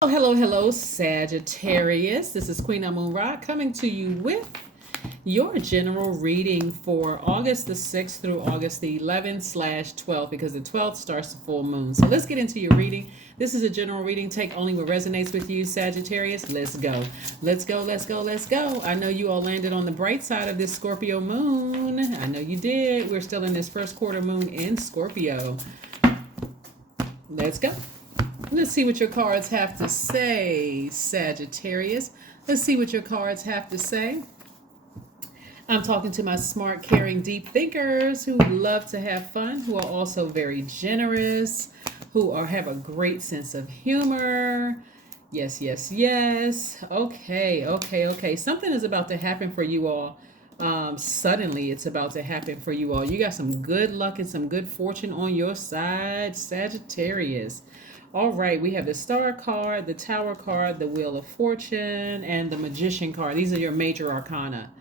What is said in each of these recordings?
Oh, hello, Sagittarius. This is Queen Moon Rock coming to you with your general reading for August the 6th through August the 11th/12th because the 12th starts the full moon. So let's get into your reading. This is a general reading. Take only what resonates with you, Sagittarius. Let's go. Let's go, let's go, let's go. I know you all landed on the bright side of this Scorpio moon. I know you did. We're still in this first quarter moon in Scorpio. Let's go. Let's see what your cards have to say, Sagittarius. Let's see what your cards have to say. I'm talking to my smart, caring, deep thinkers who love to have fun, who are also very generous, who have a great sense of humor. Yes, yes, yes. Okay. Something is about to happen for you all. Suddenly it's about to happen for you all. You got some good luck and some good fortune on your side, Sagittarius. All right, we have the Star card, the Tower card, the Wheel of Fortune, and the Magician card. These are your major arcana,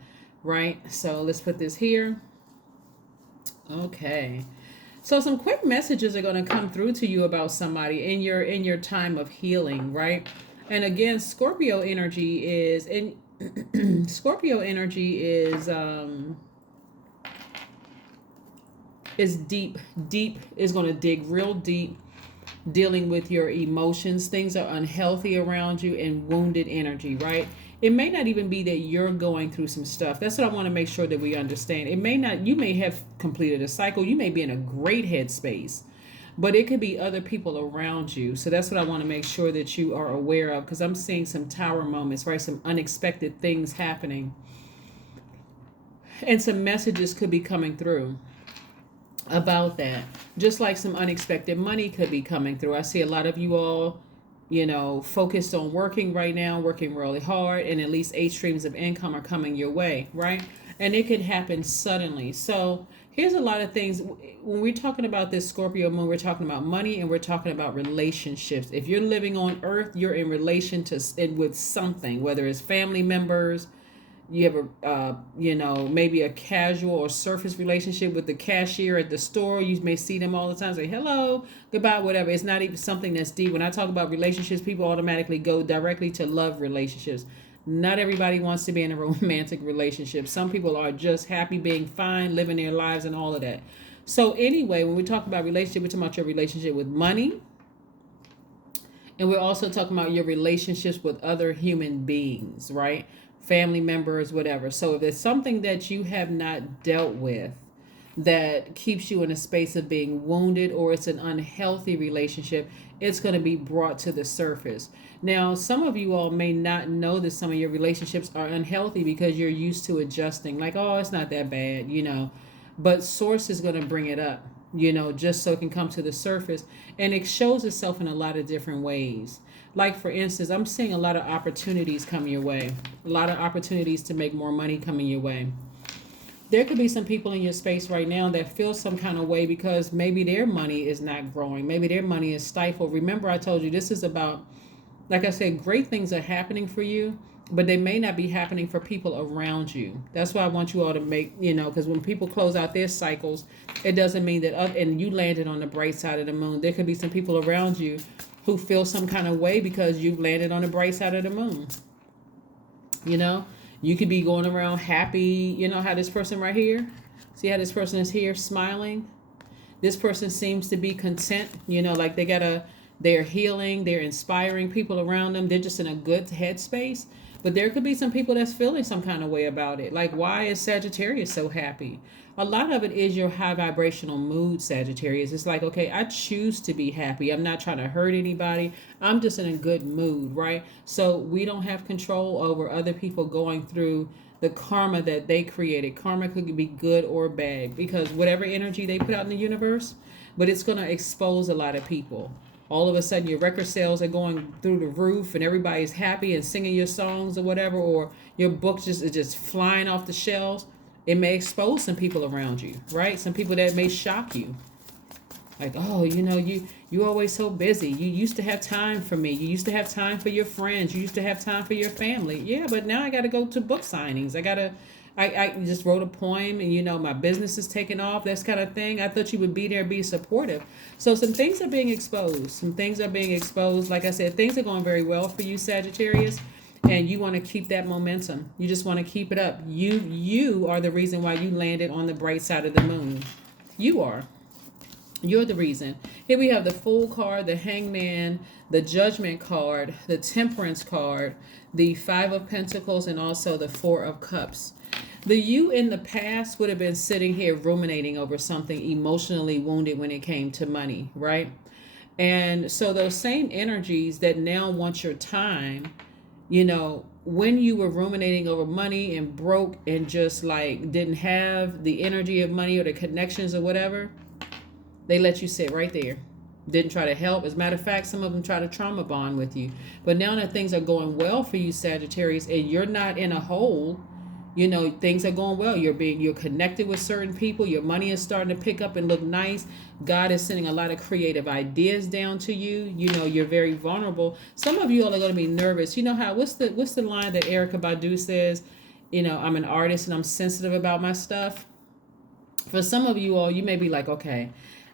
right? So let's put this here. Okay. So some quick messages are going to come through to you about somebody in your time of healing, right? And again, Scorpio energy is Scorpio energy is deep, is going to dig real deep, dealing with your emotions. Things are unhealthy around you and wounded energy, right? It may not even be that you're going through some stuff. That's what I want to make sure that we understand. It may not, you may have completed a cycle. You may be in a great headspace, but it could be other people around you. So that's what I want to make sure that you are aware of, because I'm seeing some tower moments, right? Some unexpected things happening. And some messages could be coming through about that, just like some unexpected money could be coming through. I see a lot of you all, focused on working right now, working really hard, and at least 8 streams of income are coming your way, right? And it can happen suddenly. So here's a lot of things. When we're talking about this Scorpio moon, we're talking about money and we're talking about relationships. If you're living on earth, you're in relation to with something, whether it's family members, you have maybe a casual or surface relationship with the cashier at the store. You may see them all the time, say hello, goodbye, whatever. It's not even something that's deep. When I talk about relationships, people automatically go directly to love relationships. Not everybody wants to be in a romantic relationship. Some people are just happy being fine, living their lives and all of that. So anyway, when we talk about relationship, we're talking about your relationship with money, and we're also talking about your relationships with other human beings, right? Family members, whatever. So if there's something that you have not dealt with that keeps you in a space of being wounded, or it's an unhealthy relationship, it's going to be brought to the surface. Now, some of you all may not know that some of your relationships are unhealthy because you're used to adjusting, like, oh, it's not that bad, but source is going to bring it up, just so it can come to the surface. And it shows itself in a lot of different ways. Like, for instance, I'm seeing a lot of opportunities come your way, a lot of opportunities to make more money coming your way. There could be some people in your space right now that feel some kind of way because maybe their money is not growing. Maybe their money is stifled. Remember, I told you this is about, like I said, great things are happening for you, but they may not be happening for people around you. That's why I want you all to make, because when people close out their cycles, it doesn't mean that, and you landed on the bright side of the moon. There could be some people around you who feel some kind of way because you've landed on the bright side of the moon. You could be going around happy. How this person right here, see how this person is here smiling? This person seems to be content, like they're healing, they're inspiring people around them. They're just in a good headspace. But there could be some people that's feeling some kind of way about it. Like, why is Sagittarius so happy? A lot of it is your high vibrational mood, Sagittarius. It's like, okay, I choose to be happy. I'm not trying to hurt anybody. I'm just in a good mood, right? So we don't have control over other people going through the karma that they created. Karma could be good or bad because whatever energy they put out in the universe, but it's going to expose a lot of people. All of a sudden your record sales are going through the roof and everybody's happy and singing your songs or whatever, or your book is just flying off the shelves. It may expose some people around you, right? Some people that may shock you. Like, oh, you always so busy. You used to have time for me. You used to have time for your friends. You used to have time for your family. Yeah, but now I got to go to book signings. I got to I just wrote a poem and, my business is taking off, this kind of thing. I thought you would be there, be supportive. So some things are being exposed. Some things are being exposed. Like I said, things are going very well for you, Sagittarius. And you want to keep that momentum. You just want to keep it up. You are the reason why you landed on the bright side of the moon. You are. You're the reason. Here we have the Fool card, the Hangman, the Judgment card, the Temperance card, the Five of Pentacles, and also the Four of Cups. The you in the past would have been sitting here ruminating over something, emotionally wounded when it came to money, right? And so those same energies that now want your time, when you were ruminating over money and broke and just like didn't have the energy of money or the connections or whatever, they let you sit right there. Didn't try to help. As a matter of fact, some of them try to trauma bond with you. But now that things are going well for you, Sagittarius, and you're not in a hole, things are going well. You're connected with certain people. Your money is starting to pick up and look nice. God is sending a lot of creative ideas down to you. You're very vulnerable. Some of you all are going to be nervous. What's the line that Erykah Badu says? I'm an artist and I'm sensitive about my stuff. For some of you all, you may be like, okay,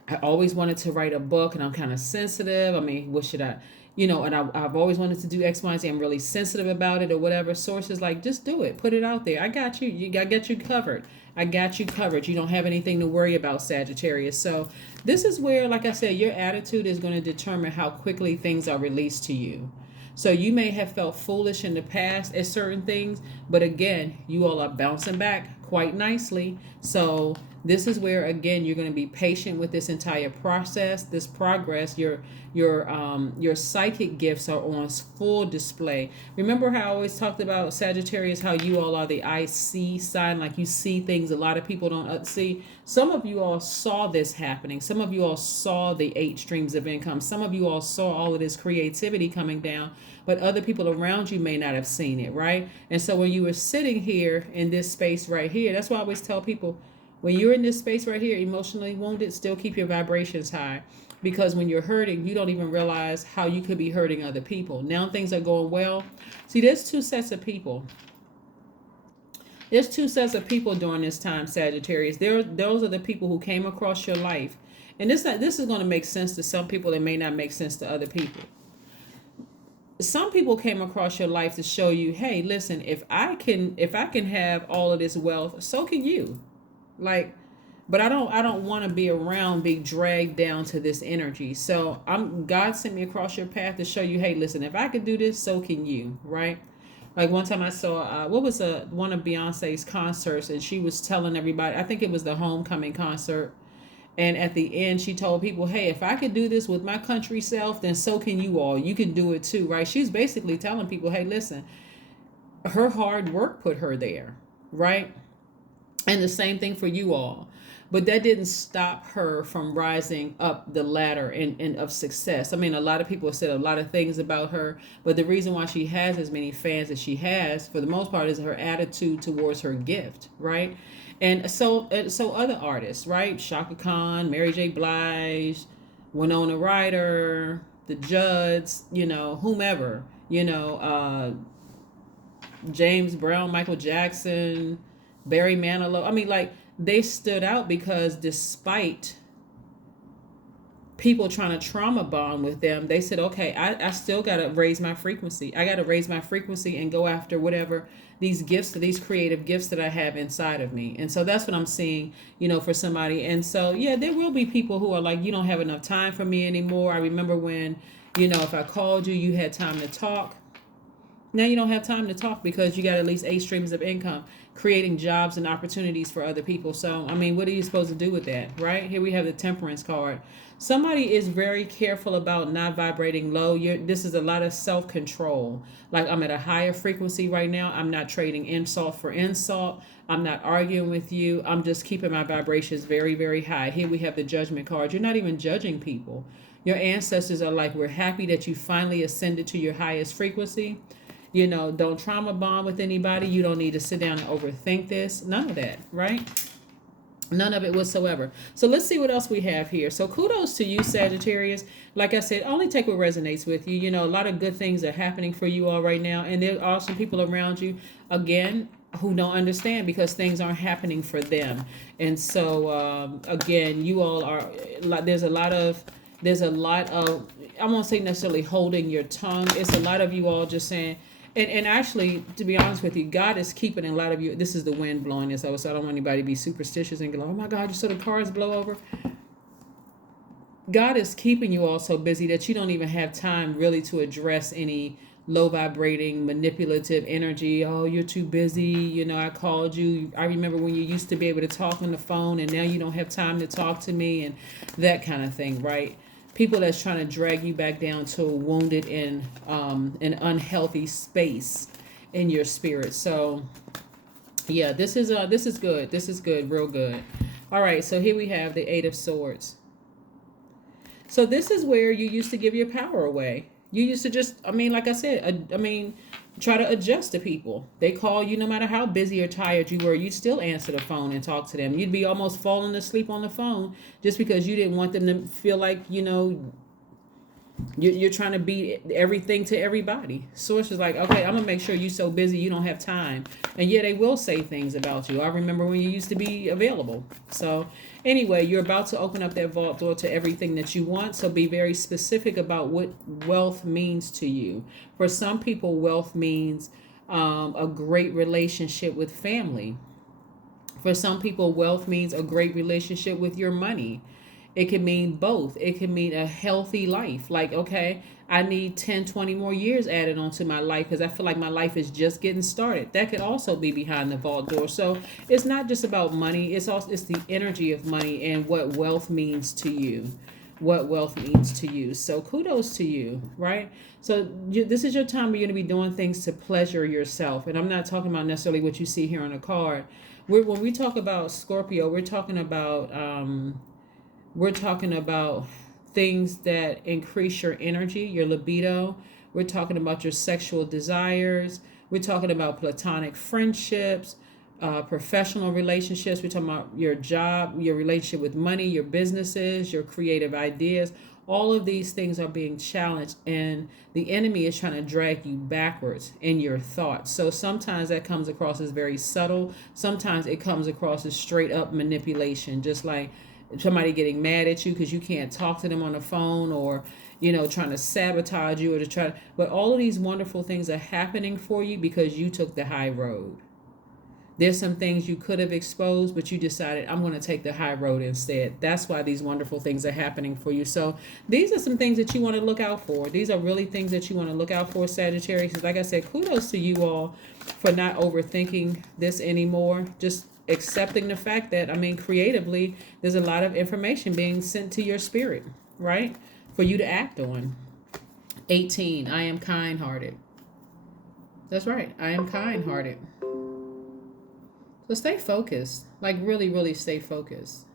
I always wanted to write a book and I'm kind of sensitive. I mean, what should I, and I've always wanted to do X, Y, and Z. I'm really sensitive about it or whatever. Sources like, just do it. Put it out there. I got you. I got you covered. I got you covered. You don't have anything to worry about, Sagittarius. So this is where, like I said, your attitude is going to determine how quickly things are released to you. So you may have felt foolish in the past at certain things, but again, you all are bouncing back quite nicely. So this is where, again, you're going to be patient with this entire process, this progress. Your psychic gifts are on full display. Remember how I always talked about, Sagittarius, how you all are the I see sign, like you see things a lot of people don't see. Some of you all saw this happening. Some of you all saw the 8 streams of income. Some of you all saw all of this creativity coming down, but other people around you may not have seen it, right? And so when you were sitting here in this space right here, that's why I always tell people, when you're in this space right here, emotionally wounded, still keep your vibrations high. Because when you're hurting, you don't even realize how you could be hurting other people. Now things are going well. See, there's 2 sets of people. There's 2 sets of people during this time, Sagittarius. Those are the people who came across your life. And this is going to make sense to some people. It may not make sense to other people. Some people came across your life to show you, hey, listen, if I can have all of this wealth, so can you. But I don't want to be around, be dragged down to this energy. So God sent me across your path to show you, hey, listen, if I can do this, so can you, right? Like one time I saw one of Beyonce's concerts, and she was telling everybody, I think it was the homecoming concert, and at the end she told people, hey, if I could do this with my country self, then so can you all. You can do it too, right? She's basically telling people, hey, listen, her hard work put her there, right? And the same thing for you all. But that didn't stop her from rising up the ladder and of success. I mean, a lot of people have said a lot of things about her, but the reason why she has as many fans as she has, for the most part, is her attitude towards her gift, right? And so other artists, right? Shaka Khan, Mary J. Blige, Winona Ryder, the Judds, whomever, James Brown, Michael Jackson, Barry Manilow. I mean, they stood out because despite people trying to trauma bond with them, they said, okay, I still got to raise my frequency. I got to raise my frequency and go after whatever these gifts, these creative gifts that I have inside of me. And so that's what I'm seeing, for somebody. And so, yeah, there will be people who are like, you don't have enough time for me anymore. I remember when, if I called you, you had time to talk. Now you don't have time to talk because you got at least 8 streams of income, creating jobs and opportunities for other people. So, I mean, what are you supposed to do with that, right? Here we have the Temperance card. Somebody is very careful about not vibrating low. This is a lot of self-control. Like, I'm at a higher frequency right now. I'm not trading insult for insult. I'm not arguing with you. I'm just keeping my vibrations very, very high. Here we have the Judgment card. You're not even judging people. Your ancestors are like, we're happy that you finally ascended to your highest frequency. Don't trauma bond with anybody. You don't need to sit down and overthink this. None of that, right? None of it whatsoever. So let's see what else we have here. So kudos to you, Sagittarius. Like I said, only take what resonates with you. A lot of good things are happening for you all right now. And there are some people around you. Again, who don't understand because things aren't happening for them. And so again, you all are like, there's a lot of, I won't say necessarily holding your tongue. It's a lot of you all just saying, and actually, to be honest with you, God is keeping a lot of you. This is the wind blowing this over, so I don't want anybody to be superstitious and go, oh my God, you saw the cars blow over. God is keeping you all so busy that you don't even have time really to address any low vibrating, manipulative energy. Oh, you're too busy. You know, I called you. I remember when you used to be able to talk on the phone and now you don't have time to talk to me, and that kind of thing, right? People that's trying to drag you back down to a wounded and an unhealthy space in your spirit. So yeah, this is good. This is good, real good. All right, so here we have the Eight of Swords. So this is where you used to give your power away. You used to just, I mean, like I said, try to adjust to people. They call you no matter how busy or tired you were, you'd still answer the phone and talk to them. You'd be almost falling asleep on the phone just because you didn't want them to feel like, you know, you're trying to be everything to everybody. Source is like, okay, I'm going to make sure you're so busy you don't have time. And yeah, they will say things about you. I remember when you used to be available. So anyway, you're about to open up that vault door to everything that you want. So be very specific about what wealth means to you. For some people, wealth means a great relationship with family. For some people, wealth means a great relationship with your money. It can mean both. It can mean a healthy life. Like, okay, I need 10, 20 more years added onto my life because I feel like my life is just getting started. That could also be behind the vault door. So it's not just about money. It's the energy of money and what wealth means to you. What wealth means to you. So kudos to you, right? So this is your time where you're going to be doing things to pleasure yourself. And I'm not talking about necessarily what you see here on the card. When we talk about Scorpio, we're talking about things that increase your energy, your libido. We're talking about your sexual desires. We're talking about platonic friendships, professional relationships. We're talking about your job, your relationship with money, your businesses, your creative ideas. All of these things are being challenged, and the enemy is trying to drag you backwards in your thoughts. So sometimes that comes across as very subtle. Sometimes it comes across as straight up manipulation, just like somebody getting mad at you because you can't talk to them on the phone, or trying to sabotage you, or to try to, but all of these wonderful things are happening for you because you took the high road. There's some things you could have exposed, but you decided, I'm going to take the high road instead. That's why these wonderful things are happening for you. So these are some things that you want to look out for. These are really things that you want to look out for, Sagittarius. Like I said, kudos to you all for not overthinking this anymore. Just accepting the fact that, creatively, there's a lot of information being sent to your spirit, right? For you to act on. 18, I am kind-hearted. That's right, I am kind-hearted. So stay focused, like really, really stay focused.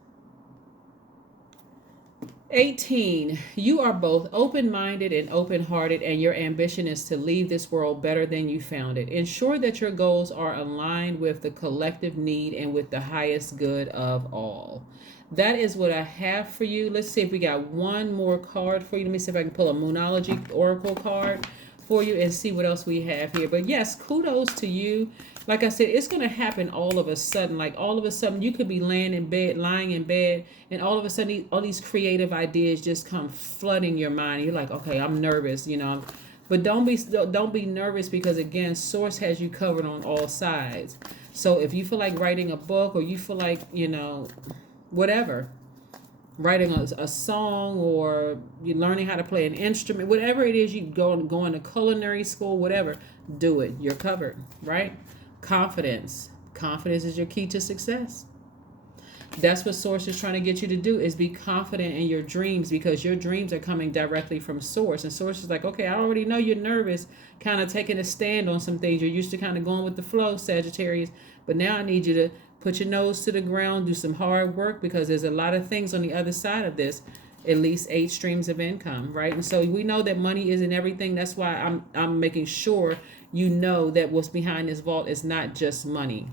18, you are both open-minded and open-hearted, and your ambition is to leave this world better than you found it. Ensure that your goals are aligned with the collective need and with the highest good of all. That is what I have for you. Let's see if we got one more card for you. Let me see if I can pull a Moonology Oracle card for you and see what else we have here. But yes, kudos to you. Like I said, it's going to happen all of a sudden. Like all of a sudden, you could be lying in bed, and all of a sudden, all these creative ideas just come flooding your mind. You're like, okay, I'm nervous, But don't be nervous because, again, Source has you covered on all sides. So if you feel like writing a book, or you feel like, whatever, writing a song, or you're learning how to play an instrument, whatever it is, you go into culinary school, whatever, do it. You're covered, right? Confidence is your key to success. That's what Source is trying to get you to do, is be confident in your dreams, because your dreams are coming directly from Source. And Source is like, okay, I already know you're nervous, kind of taking a stand on some things. You're used to kind of going with the flow, Sagittarius, but now I need you to put your nose to the ground, do some hard work, because there's a lot of things on the other side of this. At least 8 streams of income, right? And so we know that money isn't everything. That's why I'm making sure you know that what's behind this vault is not just money.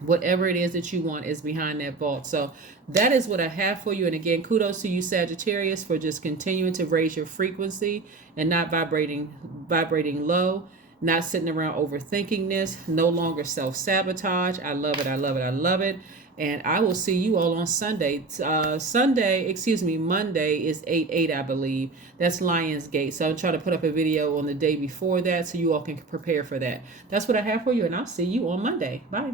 Whatever it is that you want is behind that vault. So that is what I have for you. And again, kudos to you, Sagittarius, for just continuing to raise your frequency and not vibrating low. not sitting around overthinking this, no longer self-sabotage. I love it. I love it. I love it. And I will see you all on Sunday. Monday is 8/8, I believe. That's Lionsgate. So I'm trying to put up a video on the day before that so you all can prepare for that. That's what I have for you, and I'll see you on Monday. Bye.